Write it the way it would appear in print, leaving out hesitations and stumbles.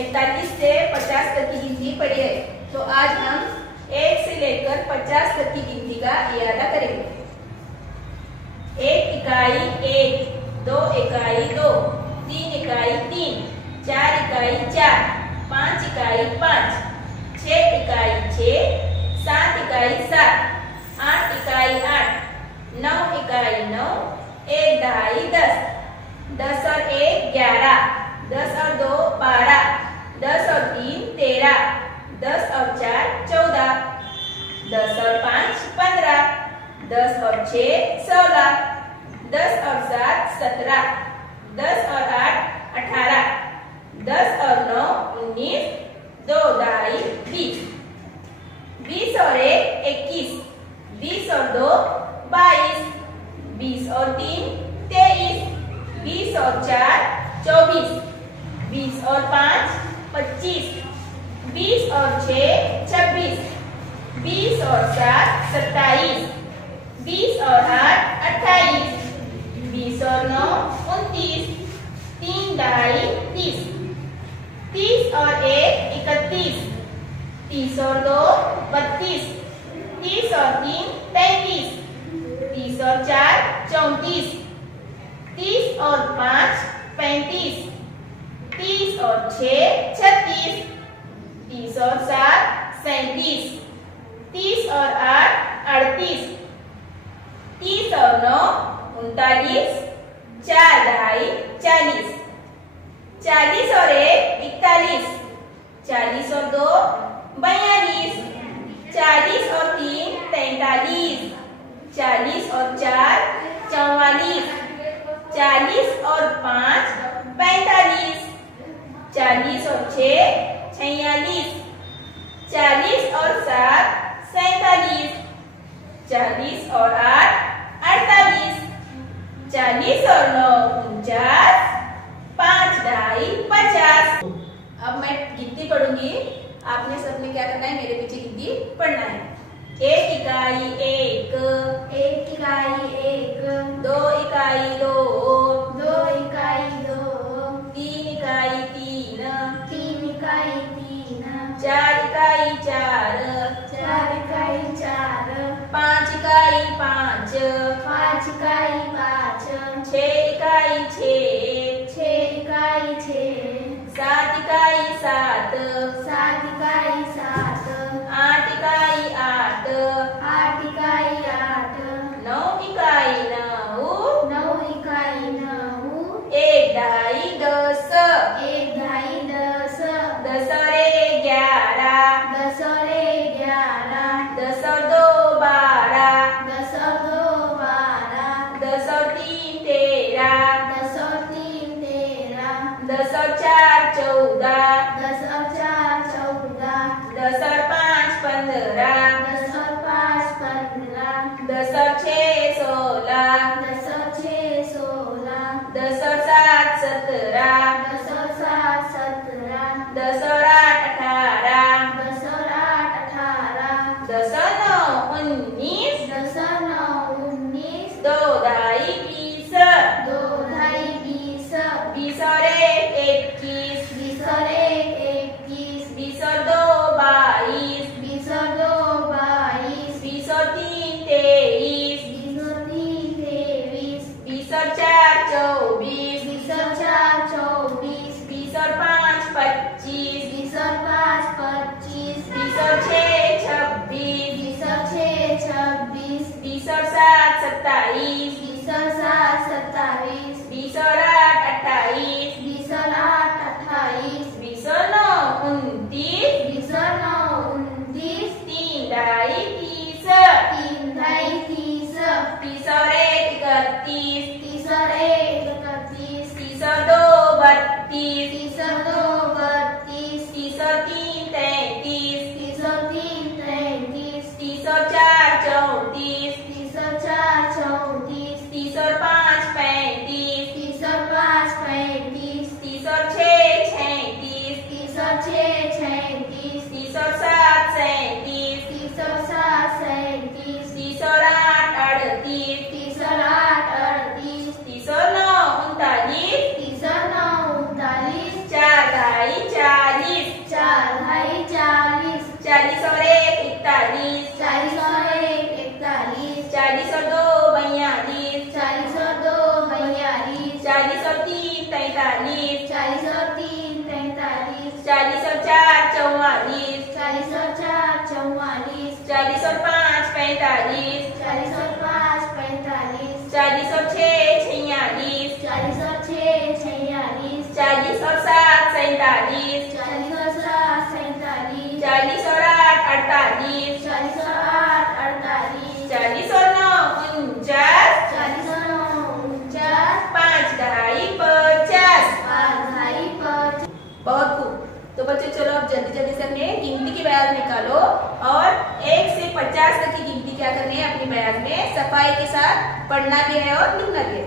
41 से 50 तक की गिनती पढ़ी है। तो आज हम 1 से लेकर 50 तक की गिनती का इरादा करेंगे। 1 इकाई 1, 2 इकाई 2, 3 इकाई 3, 4 इकाई 4, 5 इकाई 5, 6 इकाई 6, 7 इकाई 7, 8 इकाई 8, 9 इकाई 9, 1 दहाई 10, 10 और 1 11, 10 और 2 12, 10 और 3 13, 10 और 4 14, 10 और 5 15, 10 और 6 16, 10 और 7 17, 10 और 8 18, 10 और 9 19, 2 दहाई 20, 20 और 1 21, 20 और 2 22, 20 और 3 23, 20 और 4 24, 20 और 5 25, 20 और 6 26, 20 और 7 27, 20 और 8 28, 20 और 9 29, 3 दहाई 30, 30 और 1 31, 30 और 2 32, 30 और 3 33, 30 और 4 34, 30 और 5 35, 30 और 6 36, 30 और 7 37, 30 और 8 38, 30 और 9 39, 4 दहाई 40, 40 और 1 41, 40 और 2 42, 40 और 3 43, 40 और 4 44, 40 और 5 45, 40 और 6 46, 40 और 7 47, 40 और 8 48, 40 और 9 49, 5 दहाई 50। अब मैं गिनती पढ़ूंगी, आपने सबने क्या करना है, मेरे पीछे गिनती पढ़ना है। 1 इकाई 1, 1 इकाई 1, 2 इकाई 2, 2 इकाई 2, 3 इकाई 3, 3 इकाई 3, 4 इकाई 4, 4 इकाई 4, 5 इकाई 5, 5 इकाई 5, 6 इकाई 6, 6 इकाई 6, 7 इकाई 7, 7 इकाई 7, 8 इकाई 8, 8 इकाई 8, 9 इकाई 9, 9 इकाई 9, 1 दहाई 10, 1 दहाई 10, 10 और 1 11, 10 और 1 11, 10 और 2 12, 10 और 2 12, 10 और 3 13, 10 और 3 13, 10 और 4 14, 10 और 4 14, 10 और 5 15, 10 और 5 15, 10 और 6 16, 10 और 6 16, 10 और 7 17, 10 और 7 17, 10 और 8 18, 10 और 8 18, 10 और 9 19, 10 और 9 19, 2 दहाई 20, 2 ढाई 20, 20 और 1 21, 20 और 1 21, 20 और 2 22, 20 और 2 22, 20 और 3 23, 20 और 3 23, 20 और 4 24, 20 और 4 24, 20 और 5 25, 20 और 5 25, 20 और 6 26, 20 और 6 26, 20 और 7 27, 20 और 7 27, 20 और 8 28, 20 और 8 28, 20 और 9 29, 20 और 9 29, 3 दहाई 30, 3 ढाई 30, 30 और 1 31, 30 और 1 31, 30 और 2 32, 30 और 2 32, 30 और 3 33, 30 और 3 33, 30 और 4 34, 30 और 4 34, 30 और 5 35, 30 और 5 35, 30 और 6 36, 30 और 6 36, 30 और 7 37, 30 और 7 37, 30 और 8 38, 30 और 8 38, 30 और 45, 40 और 3 45, 40 और 4 44, 40 और 4 44, 40 और 5 45, 40 और 5 45, 40 और 6 46, 40 और 6 46, 40 और 7 47, 40 और 7 47, 40 और 8 48, 40 और 8 48, 40 और 9 49, 40 और 9 49, 5 ढाई 50। 5 ढाई 50। बहुत खूब। तो बच्चों चलो अब जल्दी जल्दी से अपने गिनती के बयान निकालो और 1 से 50 तक की गिनती क्या करनी है अपनी बयान में सफाई के साथ पढ़ना भी है और लिखना भी है।